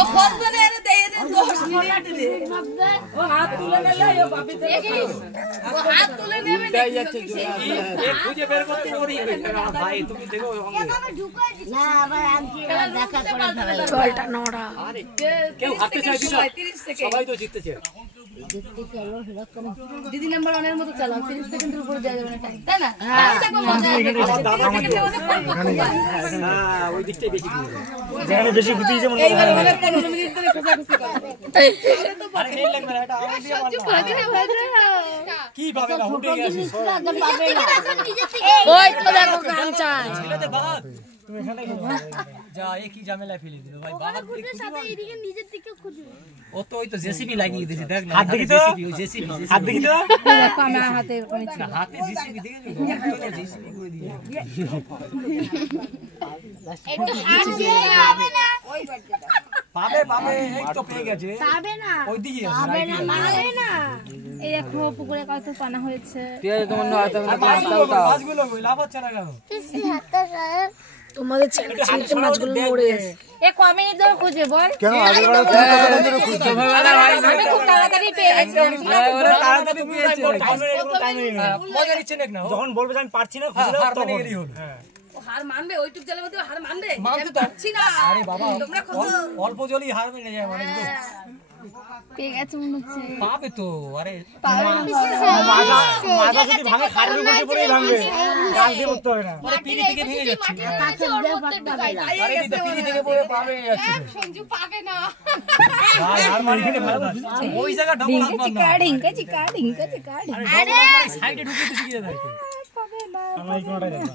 ও খোঁজবে না এর দেই 10 মিনিট রে ও হাত তুলে নিলে ও বাপি দেখি ও হাত তুলে নেবে যাই যাচ্ছে এ খুঁজে বের করতে ওরই ভাই তুমি দেখো না আবার আনছি দেখা করে ফেলা জলটা নোড়া আরে কেউ হাতে চাই দিনা সবাই তো জিততেছে দেখতে চলো এরকম দিদি নাম্বার 1 এর মতো চালাও 30 সেকেন্ডের উপরে দেয়া যাবে না টাইম তাই না হ্যাঁ ওই দিকটাই বেশি যেখানে বেশি ঘুরতেছে মনে এইবার মানে 15 মিনিট ধরে খোঁজাখুঁজি করো আরে নেই লাগবে না এটা আউট দিয়ে মারলাম কি ভাবে না উঠে গেছে পাবে না ওই তো দেখো গান চাই ছেলেদের বাদ তুমি এখানে যা এই কি ঝামেলা ফেলে দিল ভাই বাবা খুঁজে সাথে এইদিকে নিজের দিকে খুঁজে ও তো ওই তো জেসিবি লাগিয়ে দিয়েছে দেখ না হাত দেখি তো জেসিবি হাত দেখি তো দেখো আমার হাতে এরকম ছিল হাতে জেসিবি দেখে জেসিবি করে দিয়ে একটু হাত দিয়ে হবে না পাবে পাবে এই তো পেয়ে গেছে পাবে না ওই দিকে পাবে না পাবে না এই দেখো পুকুরে কত পানা হয়েছে ঠিক আছে তোমার না হাতে মাছগুলো লাভ হচ্ছে না কেন কিসি হাতটা স্যার তোমাদের ছেলে মাছগুলো মরে গেছে এ ক মিনিট ধরে খুঁজে বল কেন আগেবার তুমি কত ধরে খুঁজছো আমি খুব তাড়াতাড়ি পেয়ে গেছি ওরা তাড়াতাড়ি পেয়েছে মজা নিচ্ছে না যখন বলবে যে আমি পারছি না খুঁজে দাও তখন হ্যাঁ ও হার মানবে ওইটুক জলের মধ্যে হার মানবে মানতে তো পাচ্ছি না আরে বাবা তোমরা খোঁজো অল্প জলই হার মেনে যায় মানে পেয়ে গেছে মনে হচ্ছে পাবে তো আরে মাথা যদি ভাঙে খাটের উপরে পড়েই ভাঙবে গাছ দিয়ে উঠতে হবে না আরে পিড়ি থেকে ভেঙে যাচ্ছে আরে আরে দিদা পিড়ি থেকে পড়ে পাবে যাচ্ছে সঞ্জু পাবে না ভাই আর মারি খেলে ভালো ওই জায়গা ডাবল হাত মার না ঢিঙ্কা চিকা আরে সাইডে ঢুকে তো শিখিয়ে দেয় আমার এই কোণাটা দেখো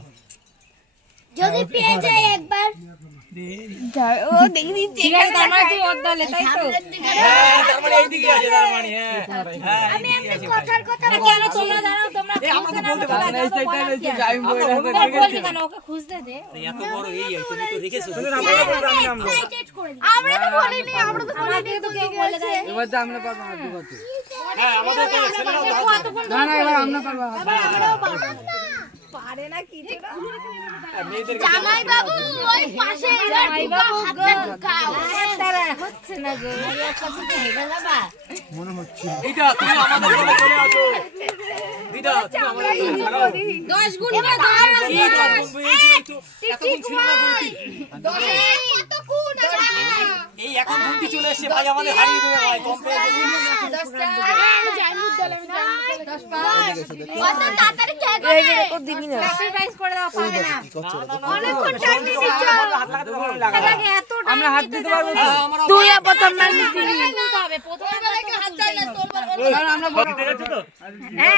যদি পেয়ে যায় একবার ও দেখি ঠিক আছে তার মানে তুই অদ্দালে তাই তো হ্যাঁ তার মানে এইদিকে আছে তার মানে হ্যাঁ আমি এমনি কথার কথা কেন তোমরা দাঁড়াও তোমরা আমরা তো বলতে পারি না এই সাইডটা হচ্ছে টাইম বলছি কেন ওকে খুঁজতে দে এত বড় এই তুমি তো রেখেছো এক্সাইটেড করে আমরা তো বলিনি আমরা তো আমাকে তো কেউ বলে দেয় এবার তো আমরা পাবো হাত করতে হ্যাঁ আমাদের তো ছেলেরাও না না এবার আমরা পারবো পারে না কি মেয়েদের জামাই বাবু ওই পাশে জামাই বাবু হাতটা ঢুকাও তারা হচ্ছে না গো একটা থেকে হেডা যাবা দিদা তুমি আমাদের বলে চলে আসো দিদা তুমি আমাদের বলে 10 গুণ বা 10 কি এতক্ষণ ছিল না গুনতি কত কোন এই এখন গুনতি চলে এসেছে ভাই আমাদের হারিয়ে দেবে ভাই কম পেয়ে কত তাড়াতাড়ি কে করে স্যাক্রিফাইস করে দাও পাবে না অনেকক্ষণ টাইম দিচ্ছ আমরা হাত দিতে পারবো তুই প্রথম না নিছিলি হবে প্রথমে হাত চাইলে তোর আমরা হ্যাঁ